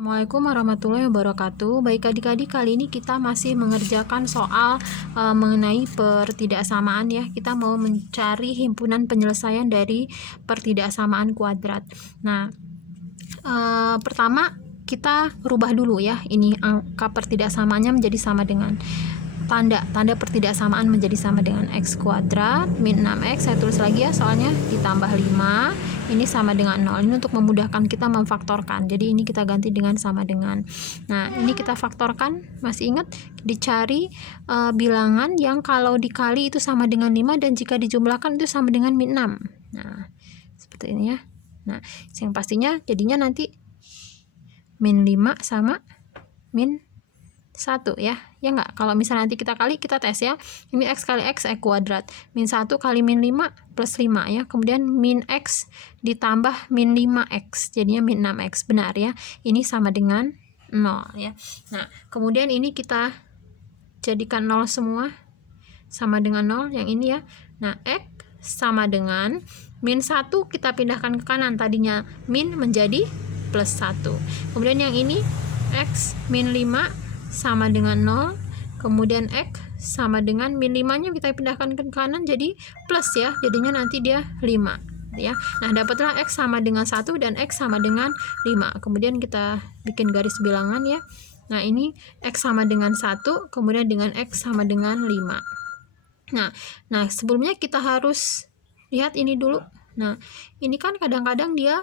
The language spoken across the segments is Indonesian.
Assalamualaikum warahmatullahi wabarakatuh. Baik adik-adik, kali ini kita masih mengerjakan soal mengenai pertidaksamaan ya. Kita mau mencari himpunan penyelesaian dari pertidaksamaan kuadrat. Nah, pertama kita rubah dulu ya. Ini angka pertidaksamaannya menjadi sama dengan tanda pertidaksamaan menjadi sama dengan x kuadrat min 6x. Saya tulis lagi ya, soalnya ditambah 5 ini sama dengan 0. Ini untuk memudahkan kita memfaktorkan, jadi ini kita ganti dengan sama dengan. Nah, ini kita faktorkan. Masih ingat dicari bilangan yang kalau dikali itu sama dengan 5 dan jika dijumlahkan itu sama dengan min 6. Nah, seperti ini ya. Nah, yang pastinya jadinya nanti min 5 sama min 1 ya enggak? Kalau misalnya nanti kita kali, kita tes ya. Ini x kali x kuadrat min 1 kali min 5 plus 5 ya. Kemudian min x ditambah min 5x jadinya min 6x. Benar ya, ini sama dengan 0 ya. Nah, kemudian ini kita jadikan 0 semua, sama dengan 0 yang ini ya. Nah, x sama dengan min 1 kita pindahkan ke kanan, tadinya min menjadi plus 1. Kemudian yang ini x min 5 sama dengan 0, kemudian x sama dengan min 5 nya kita pindahkan ke kanan jadi plus ya, jadinya nanti dia 5 ya. Nah, dapatlah x sama dengan 1 dan x sama dengan 5. Kemudian kita bikin garis bilangan ya. Nah, ini x sama dengan 1, kemudian dengan x sama dengan 5. Nah, sebelumnya kita harus lihat ini dulu. Nah, ini kan kadang-kadang dia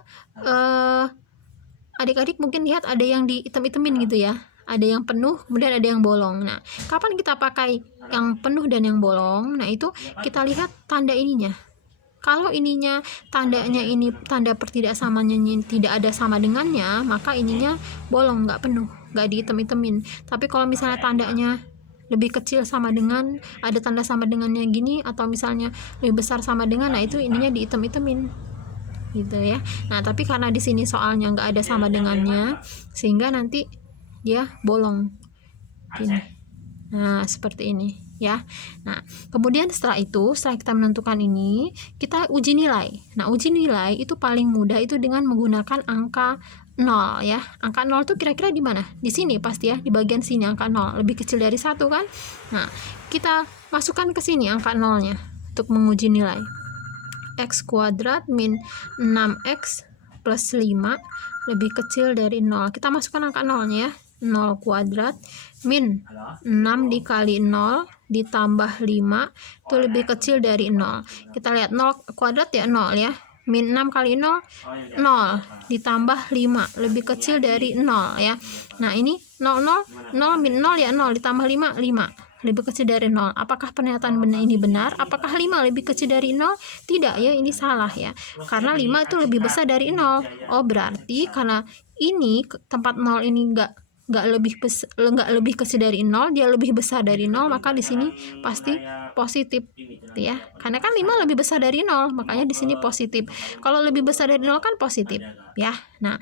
adik-adik mungkin lihat ada yang diitem-itemin gitu ya. Ada yang penuh, kemudian ada yang bolong. Nah, kapan kita pakai yang penuh dan yang bolong? Nah, itu kita lihat tanda ininya. Kalau ininya tandanya ini tanda pertidaksamaannya tidak ada sama dengannya, maka ininya bolong, nggak penuh, nggak diitem-itemin. Tapi kalau misalnya tandanya lebih kecil sama dengan, ada tanda sama dengannya gini, atau misalnya lebih besar sama dengan, nah itu ininya diitem-itemin gitu ya. Nah, tapi karena di sini soalnya nggak ada sama dengannya, sehingga nanti dia bolong gini. Nah, seperti ini ya. Nah, kemudian setelah kita menentukan ini, kita uji nilai. Nah, uji nilai itu paling mudah itu dengan menggunakan angka 0 ya. Angka 0 itu kira-kira di mana? Di sini pasti ya, di bagian sini angka 0, lebih kecil dari 1 kan? Nah, kita masukkan ke sini angka 0-nya untuk menguji nilai. X kuadrat min 6x plus 5 lebih kecil dari 0. Kita masukkan angka 0-nya ya. 0 kuadrat min 6 dikali 0 ditambah 5 itu lebih kecil dari 0. Kita lihat 0 kuadrat ya 0 ya. Min 6 kali 0 0 ditambah 5 lebih kecil dari 0 ya. Nah, ini 0 min 0 ya 0 ditambah 5 lebih kecil dari 0. Apakah pernyataan ini benar? Apakah 5 lebih kecil dari 0? Tidak ya, ini salah ya. Karena 5 itu lebih besar dari 0. Oh, berarti karena ini tempat 0 ini nggak lebih kecil dari 0, dia lebih besar dari 0, maka di sini pasti positif ya. Karena kan 5 lebih besar dari 0, makanya di sini positif. Kalau lebih besar dari 0 kan positif ya. Nah,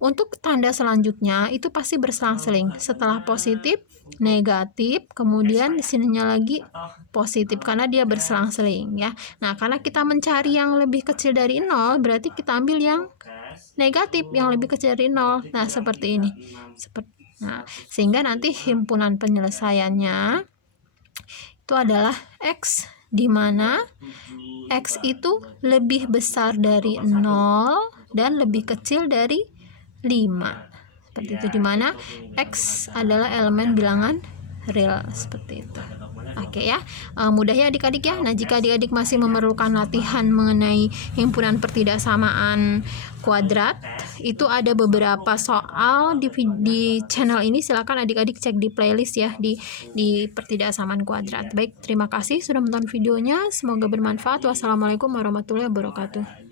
untuk tanda selanjutnya itu pasti berselang-seling. Setelah positif, negatif, kemudian di sininya lagi positif karena dia berselang-seling ya. Nah, karena kita mencari yang lebih kecil dari 0, berarti kita ambil yang negatif yang lebih kecil dari 0. Nah, seperti ini. Nah, sehingga nanti himpunan penyelesaiannya itu adalah x, di mana x itu lebih besar dari 0 dan lebih kecil dari 5. Seperti itu, di mana x adalah elemen bilangan real, seperti itu. Oke ya, mudah ya adik-adik ya. Nah, jika adik-adik masih memerlukan latihan mengenai himpunan pertidaksamaan kuadrat, itu ada beberapa soal di channel ini. Silakan adik-adik cek di playlist ya, di pertidaksamaan kuadrat. Baik, terima kasih sudah menonton videonya, semoga bermanfaat. Wassalamualaikum warahmatullahi wabarakatuh.